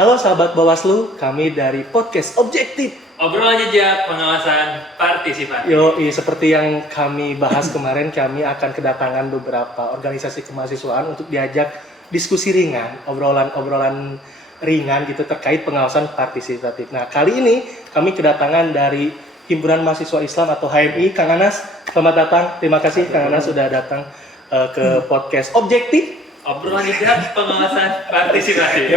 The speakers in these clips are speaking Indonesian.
Halo sahabat Bawaslu, kami dari podcast Objektif. Obrolan jejak pengawasan partisipatif. Seperti yang kami bahas kemarin, kami akan kedatangan beberapa organisasi kemahasiswaan untuk diajak diskusi ringan, obrolan ringan gitu terkait pengawasan partisipatif. Nah, kali ini kami kedatangan dari Himpunan Mahasiswa Islam atau HMI, Kang Anas. Selamat datang. Terima kasih Kang Anas sudah datang ke podcast Objektif. Obrolan jejak pengawasan partisipatif.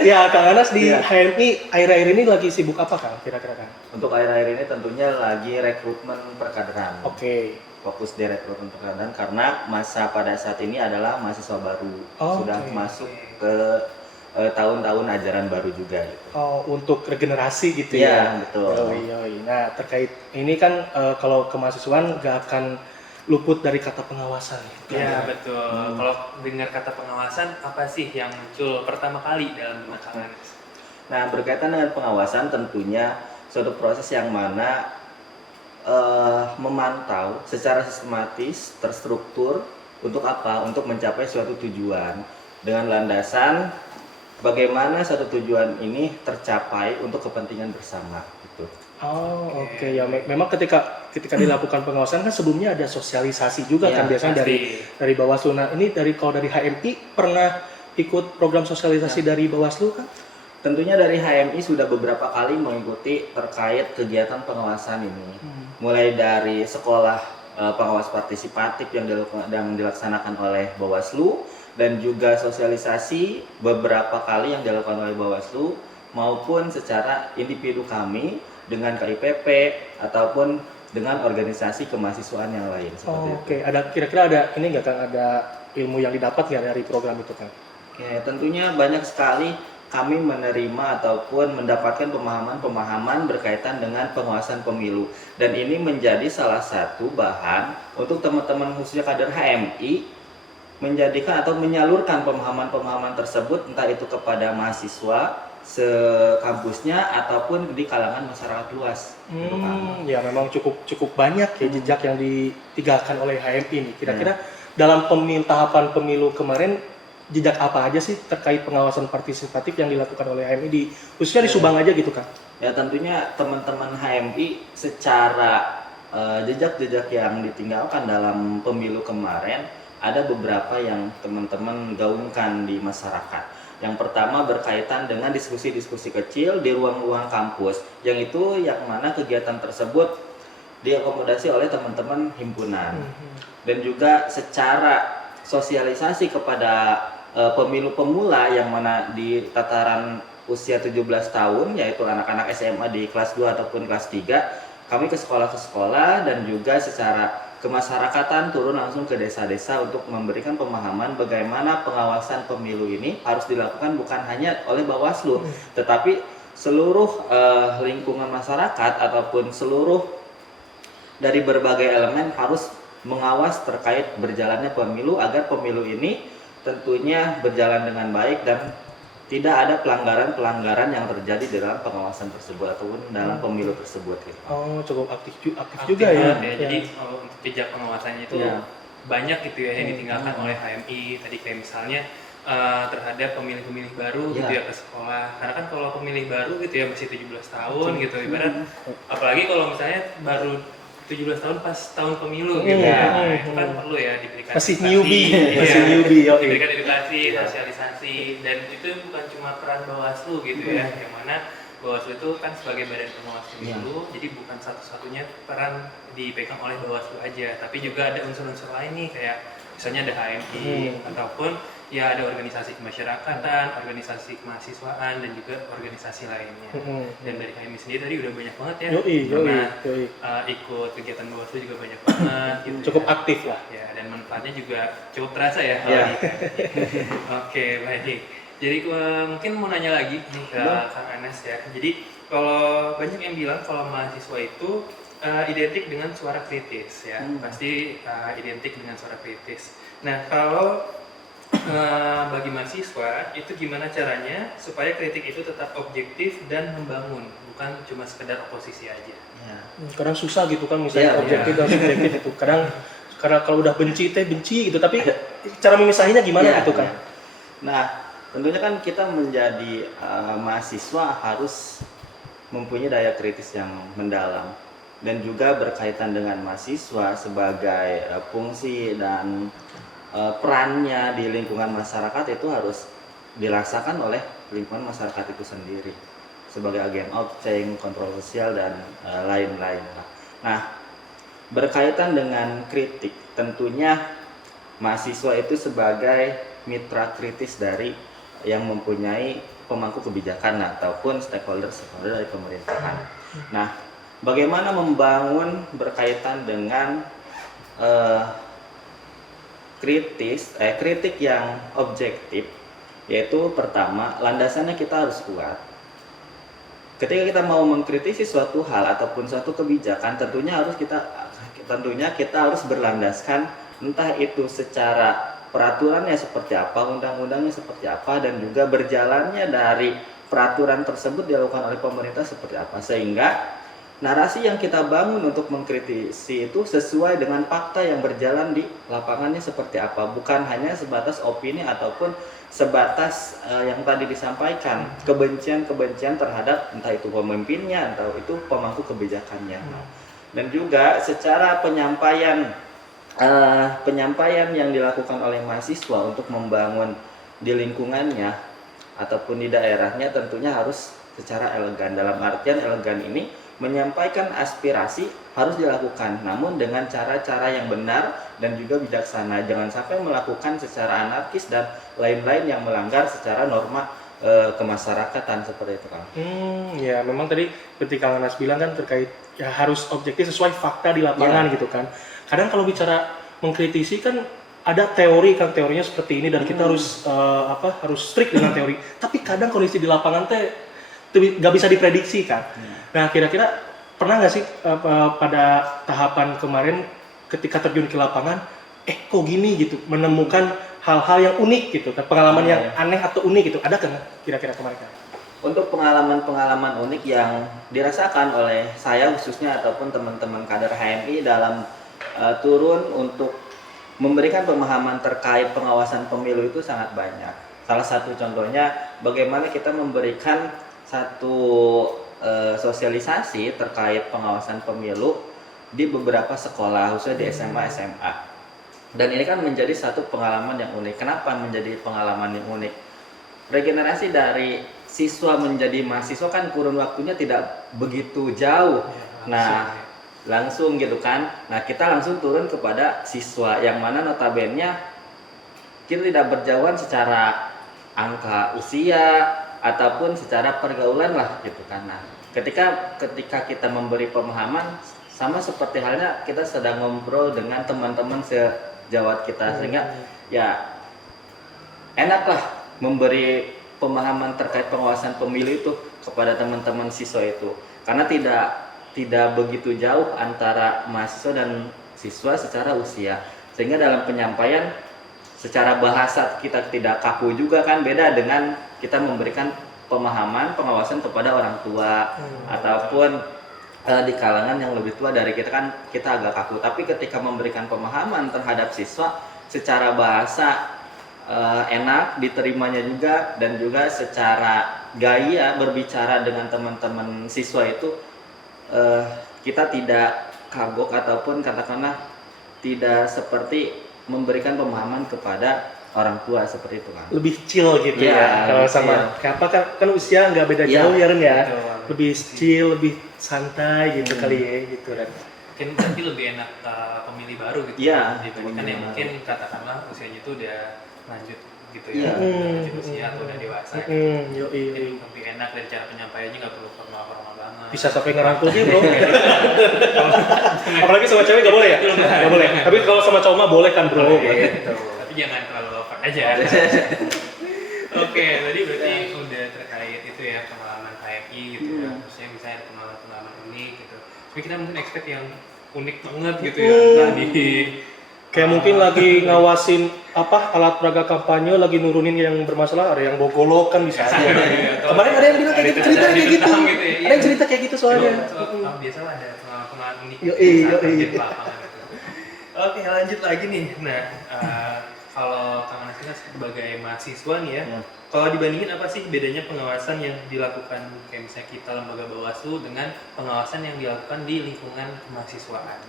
Ya, Kang Anas di HMI akhir-akhir ini lagi sibuk apa Kang? Kira-kira Kang? Untuk akhir-akhir ini tentunya lagi rekrutmen perkaderan. Oke. Fokus di rekrutmen perkaderan karena masa pada saat ini adalah mahasiswa baru. Sudah masuk ke tahun-tahun ajaran baru juga gitu. Oh, untuk regenerasi gitu ya? ya? Betul. Nah, terkait ini kan kalau kemahasiswaan nggak akan luput dari kata pengawasan. Ya, betul. Kalau dengar kata pengawasan, apa sih yang muncul pertama kali dalam benak kalian? Nah, berkaitan dengan pengawasan tentunya suatu proses yang mana memantau secara sistematis, terstruktur untuk apa? Untuk mencapai suatu tujuan dengan landasan bagaimana suatu tujuan ini tercapai untuk kepentingan bersama gitu. Oh, oke. Ya, memang ketika dilakukan pengawasan kan sebelumnya ada sosialisasi juga kan biasanya dari Bawaslu. Nah, ini kalau dari HMI pernah ikut program sosialisasi dari Bawaslu kan? Tentunya dari HMI sudah beberapa kali mengikuti terkait kegiatan pengawasan ini. Mulai dari sekolah pengawas partisipatif yang dilaksanakan oleh Bawaslu dan juga sosialisasi beberapa kali yang dilakukan oleh Bawaslu maupun secara individu kami dengan KIPP ataupun dengan organisasi kemahasiswaan yang lain seperti itu. Oke. Kira-kira ada ini nggak Kang, ada ilmu yang didapat nggak dari program itu Kang? Oke, tentunya banyak sekali kami menerima ataupun mendapatkan pemahaman berkaitan dengan pengawasan pemilu, dan ini menjadi salah satu bahan untuk teman-teman khususnya kader HMI menjadikan atau menyalurkan pemahaman-pemahaman tersebut entah itu kepada mahasiswa sekampusnya ataupun di kalangan masyarakat luas. Ya memang cukup banyak ya jejak yang ditinggalkan oleh HMI ini. Kira-kira dalam tahapan pemilu kemarin jejak apa aja sih terkait pengawasan partisipatif yang dilakukan oleh HMI khususnya di Subang aja gitu Kang? Ya tentunya teman-teman HMI secara jejak-jejak yang ditinggalkan dalam pemilu kemarin ada beberapa yang teman-teman gaungkan di masyarakat. Yang pertama berkaitan dengan diskusi-diskusi kecil di ruang-ruang kampus, yang mana kegiatan tersebut diakomodasi oleh teman-teman himpunan. Dan juga secara sosialisasi kepada pemilu pemula yang mana di tataran usia 17 tahun, yaitu anak-anak SMA di kelas 2 ataupun kelas 3, kami ke sekolah dan juga secara kemasyarakatan turun langsung ke desa-desa untuk memberikan pemahaman bagaimana pengawasan pemilu ini harus dilakukan bukan hanya oleh Bawaslu, tetapi seluruh lingkungan masyarakat ataupun seluruh dari berbagai elemen harus mengawas terkait berjalannya pemilu agar pemilu ini tentunya berjalan dengan baik dan tidak ada pelanggaran-pelanggaran yang terjadi di dalam pengawasan tersebut ataupun dalam pemilu tersebut. Gitu. Oh, cukup aktif juga ya. Jadi untuk jejak pengawasannya itu banyak gitu ya yang ditinggalkan oleh HMI. Tadi kayak misalnya terhadap pemilih-pemilih baru gitu ya ke sekolah. Karena kan kalau pemilih baru gitu ya masih 17 tahun gitu ibarat. Apalagi kalau misalnya baru 17 tahun pas tahun pemilu gitu ya. Itu kan perlu ya diberikan masih newbie. Diberikan edukasi, sosialisasi, dan itu bukan cuma peran Bawaslu gitu ya, yang mana Bawaslu itu kan sebagai badan pengawas pemilu, jadi bukan satu-satunya peran dipegang oleh Bawaslu aja, tapi juga ada unsur-unsur lain nih kayak misalnya ada HMI ataupun ya ada organisasi kemasyarakatan, organisasi kemahasiswaan dan juga organisasi lainnya. Dan dari HMI sendiri tadi udah banyak banget ya. Ikut kegiatan Bawaslu juga banyak banget gitu. Cukup aktif lah. Ya, dan manfaatnya juga cukup terasa ya. Oke, baik. Jadi mungkin mau nanya lagi nih ke Kang Anas ya. Jadi kalau banyak yang bilang kalau mahasiswa itu identik dengan suara kritis ya. Pasti identik dengan suara kritis. Nah, kalau bagi mahasiswa itu gimana caranya supaya kritik itu tetap objektif dan membangun, bukan cuma sekedar oposisi aja. Kadang susah gitu kan misalnya objektif dan subjektif itu. Kadang karena kalau udah benci gitu, tapi cara memisahinya gimana gitu kan? Nah, tentunya kan kita menjadi mahasiswa harus mempunyai daya kritis yang mendalam dan juga berkaitan dengan mahasiswa sebagai fungsi dan perannya di lingkungan masyarakat itu harus dirasakan oleh lingkungan masyarakat itu sendiri sebagai agen of change, kontrol sosial dan lain-lain. Nah, berkaitan dengan kritik, tentunya mahasiswa itu sebagai mitra kritis dari yang mempunyai pemangku kebijakan ataupun stakeholder dari pemerintahan. Nah, bagaimana membangun berkaitan dengan kritik yang objektif, yaitu pertama landasannya kita harus kuat. Ketika kita mau mengkritisi suatu hal ataupun suatu kebijakan, tentunya kita harus berlandaskan entah itu secara peraturannya seperti apa, undang-undangnya seperti apa, dan juga berjalannya dari peraturan tersebut dilakukan oleh pemerintah seperti apa, sehingga narasi yang kita bangun untuk mengkritisi itu sesuai dengan fakta yang berjalan di lapangannya seperti apa, bukan hanya sebatas opini ataupun sebatas yang tadi disampaikan, kebencian terhadap entah itu pemimpinnya, entah itu pemangku kebijakannya. Dan juga secara penyampaian yang dilakukan oleh mahasiswa untuk membangun di lingkungannya ataupun di daerahnya tentunya harus secara elegan. Dalam artian elegan ini menyampaikan aspirasi harus dilakukan, namun dengan cara-cara yang benar dan juga bijaksana. Jangan sampai melakukan secara anarkis dan lain-lain yang melanggar secara norma kemasyarakatan seperti itu, Kang. Ya memang tadi ketika Anas bilang kan terkait ya harus objektif sesuai fakta di lapangan gitu kan. Kadang kalau bicara mengkritisi kan ada teori kan, teorinya seperti ini dan kita harus harus strict dengan teori. Tapi kadang kondisi di lapangan nggak bisa diprediksi kan. Nah kira-kira pernah nggak sih pada tahapan kemarin ketika terjun ke lapangan, kok gini gitu, menemukan hal-hal yang unik gitu, pengalaman yang aneh atau unik gitu, ada kan kira-kira kemarin kan? Untuk pengalaman-pengalaman unik yang dirasakan oleh saya khususnya ataupun teman-teman kader HMI dalam turun untuk memberikan pemahaman terkait pengawasan pemilu itu sangat banyak. Salah satu contohnya bagaimana kita memberikan satu sosialisasi terkait pengawasan pemilu di beberapa sekolah, khususnya di SMA, SMA. Dan ini kan menjadi satu pengalaman yang unik. Kenapa menjadi pengalaman yang unik? Regenerasi dari siswa menjadi mahasiswa kan kurun waktunya tidak begitu jauh. Langsung gitu kan. Nah, kita langsung turun kepada siswa yang mana notabene kita tidak berjauhan secara angka usia ataupun secara pergaulan lah gitu kan. Nah, ketika kita memberi pemahaman sama seperti halnya kita sedang ngobrol dengan teman-teman sejawat kita, sehingga ya enaklah memberi pemahaman terkait pengawasan pemilu itu kepada teman-teman siswa itu, karena tidak begitu jauh antara mahasiswa dan siswa secara usia, sehingga dalam penyampaian secara bahasa kita tidak kaku juga kan, beda dengan kita memberikan pemahaman pengawasan kepada orang tua ataupun di kalangan yang lebih tua dari kita kan kita agak kaku, tapi ketika memberikan pemahaman terhadap siswa secara bahasa enak diterimanya juga, dan juga secara gaya berbicara dengan teman-teman siswa itu kita tidak kagok ataupun katakanlah tidak seperti memberikan pemahaman kepada orang tua seperti itu kan. Lebih chill gitu ya kalau sama apa kan usia nggak beda jauh ya Ren ya. Lebih chill, lebih santai gitu kali ya gitu Ren. Mungkin berarti lebih enak pemilih baru gitu dibandingkan yang mungkin katakanlah usianya itu udah lanjut gitu ya, lanjut usia atau udah dewasa gitu. Mungkin lebih enak dari cara penyampaiannya, nggak perlu formal banget, bisa sampai ngerangkul dia bro. Apalagi sama cewek nggak boleh ya? Nggak boleh, tapi kalau sama cowok mah boleh kan bro. Tapi jangan terlalu over aja. Oke, tadi berarti udah terkait itu ya pengalaman KMI gitu ya, maksudnya bisa ada pengalaman unik gitu. Tapi kita mungkin expect yang unik banget gitu ya, tadi kayak mungkin lagi ngawasin alat peraga kampanye, lagi nurunin yang bermasalah, ada yang bogolok kan bisa aja. Kemarin ada yang bilang kayak gitu, cerita kayak gitu. Ada yang cerita kayak gitu soalnya. Biasanya ada pengalaman unik di lapangan gitu. Oke, lanjut lagi nih. Nah, kalau Kang Anas kan sebagai mahasiswa nih ya, Ya. kalau dibandingin apa sih bedanya pengawasan yang dilakukan kayak misalnya kita lembaga Bawaslu dengan pengawasan yang dilakukan di lingkungan kemahasiswaan?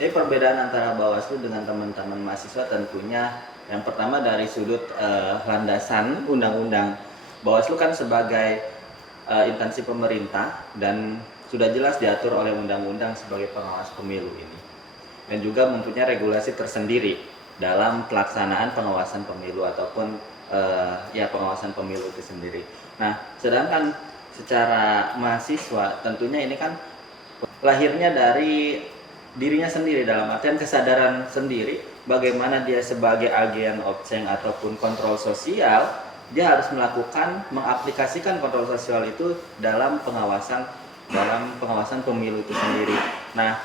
Jadi perbedaan antara Bawaslu dengan teman-teman mahasiswa tentunya yang pertama dari sudut landasan undang-undang. Bawaslu kan sebagai instansi pemerintah dan sudah jelas diatur oleh undang-undang sebagai pengawas pemilu ini. Dan juga mempunyai regulasi tersendiri dalam pelaksanaan pengawasan pemilu ataupun pengawasan pemilu itu sendiri. Nah, sedangkan secara mahasiswa tentunya ini kan lahirnya dari dirinya sendiri dalam artian kesadaran sendiri bagaimana dia sebagai agen obseng ataupun kontrol sosial, dia harus mengaplikasikan kontrol sosial itu dalam pengawasan pemilu itu sendiri. Nah,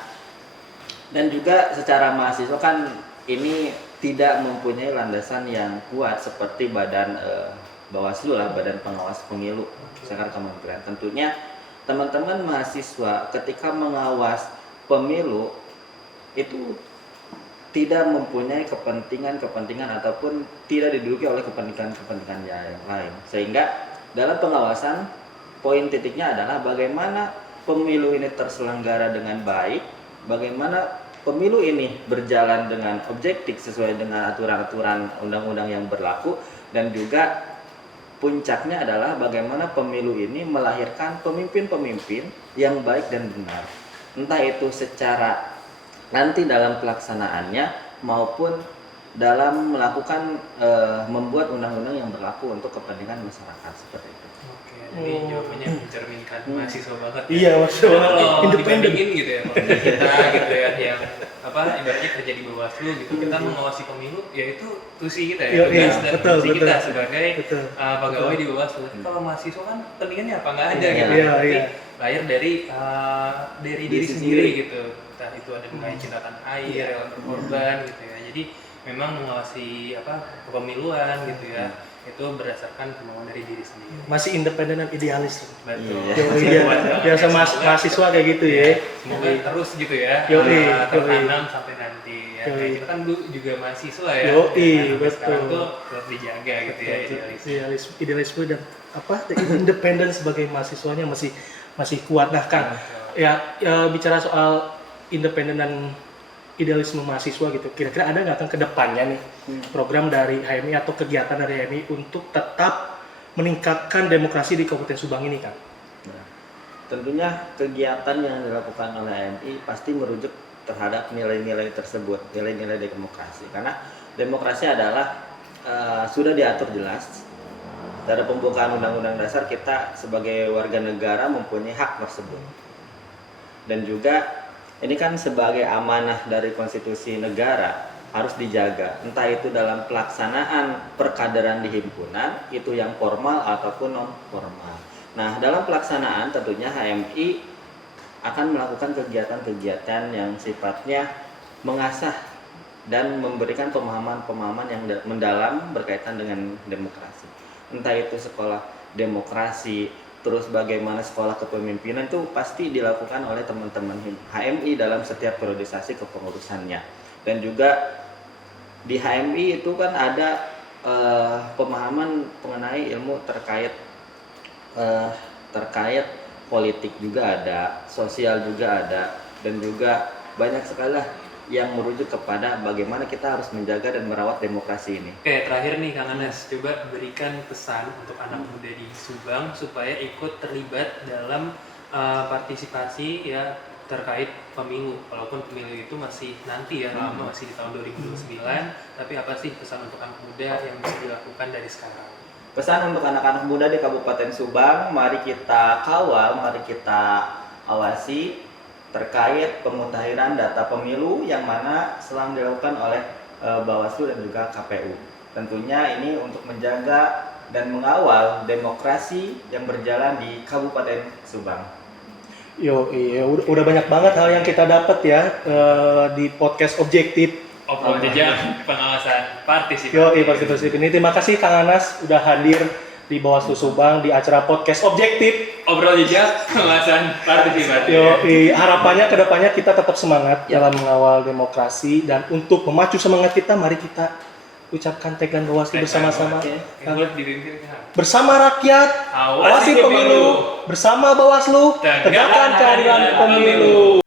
dan juga secara mahasiswa kan ini tidak mempunyai landasan yang kuat seperti badan Bawaslu lah, badan pengawas pemilu, misalkan kementerian. Tentunya teman-teman mahasiswa ketika mengawas pemilu itu tidak mempunyai kepentingan ataupun tidak diduduki oleh kepentingan yang lain. Sehingga dalam pengawasan poin titiknya adalah bagaimana pemilu ini terselenggara dengan baik, bagaimana pemilu ini berjalan dengan objektif sesuai dengan aturan-aturan undang-undang yang berlaku, dan juga puncaknya adalah bagaimana pemilu ini melahirkan pemimpin-pemimpin yang baik dan benar. Entah itu secara nanti dalam pelaksanaannya maupun dalam melakukan membuat undang-undang yang berlaku untuk kepentingan masyarakat seperti itu. Oke, jadi jawabannya mencerminkan mahasiswa banget. Iya, maksudnya Kalau independen. dibandingin gitu ya, kalau kita gitu ya yang ibaratnya kerja di Bawaslu gitu, kita mengawasi pemilu, ya itu tusi kita ya, tugas dan betul, fungsi betul. kita sebagai Betul. pegawai di Bawaslu. Tapi kalau mahasiswa kan kepentingannya apa nggak ada Iya, gitu, iya, tapi iya. lahir dari diri Diri sendiri sendiri. gitu. Entah itu ada mengenai cinta tanah air, rela berkorban gitu ya. Jadi memang mengawasi kepemiluan gitu ya, itu berdasarkan kemauan dari diri sendiri. Masih independen dan idealis. Betul. Iya. Iya, biasa mahasiswa kayak gitu ya. Semoga terus gitu ya, Yoi, tertanam sampai nanti ya. Yoi. Kayak kita kan dulu juga mahasiswa ya. Yoi, Sampai betul. sekarang tuh tetap dijaga gitu ya idealis. Idealisme dan independen sebagai mahasiswanya masih kuat. Nah, Kang, ya bicara soal independen dan idealisme mahasiswa gitu, kira-kira ada nggak kan ke depannya nih program dari HMI atau kegiatan dari HMI untuk tetap meningkatkan demokrasi di Kabupaten Subang ini, Kang? Nah, tentunya kegiatan yang dilakukan oleh HMI pasti merujuk terhadap nilai-nilai tersebut, nilai-nilai demokrasi. Karena demokrasi adalah sudah diatur jelas dari pembukaan Undang-Undang Dasar, kita sebagai warga negara mempunyai hak tersebut. Dan juga ini kan sebagai amanah dari konstitusi negara harus dijaga, entah itu dalam pelaksanaan perkaderan di himpunan, itu yang formal ataupun non formal. Nah, dalam pelaksanaan tentunya HMI akan melakukan kegiatan-kegiatan yang sifatnya mengasah dan memberikan pemahaman-pemahaman yang mendalam berkaitan dengan demokrasi. Entah itu sekolah demokrasi, terus bagaimana sekolah kepemimpinan, itu pasti dilakukan oleh teman-teman HMI dalam setiap periodisasi kepengurusannya. Dan juga di HMI itu kan ada pemahaman mengenai ilmu terkait politik juga ada, sosial juga ada, dan juga banyak sekali lah yang merujuk kepada bagaimana kita harus menjaga dan merawat demokrasi ini. Oke, terakhir nih Kang Anas, coba berikan pesan untuk anak muda di Subang supaya ikut terlibat dalam partisipasi ya terkait pemilu. Walaupun pemilu itu masih nanti ya, lama, masih di tahun 2029, tapi apa sih pesan untuk anak muda yang bisa dilakukan dari sekarang? Pesan untuk anak-anak muda di Kabupaten Subang, mari kita kawal, mari kita awasi terkait pemutahiran data pemilu yang mana sedang dilakukan oleh Bawaslu dan juga KPU. Tentunya ini untuk menjaga dan mengawal demokrasi yang berjalan di Kabupaten Subang. Iya, udah banyak banget hal yang kita dapat ya di podcast Objektif. Obrolan jejak pengawasan partisipatif. Partisipasi ini. Terima kasih Kang Anas udah hadir di Bawaslu Subang di acara podcast Objektif. Obrolan jejak pengawasan partisipatif. Harapannya kedepannya kita tetap semangat dalam mengawal demokrasi, dan untuk memacu semangat kita, mari kita ucapkan tagline Bawaslu bersama-sama. Oke. Yang buat dipimpin Bersama rakyat, awasi pemilu. Bersama Bawaslu, tegakkan keadilan pemilu.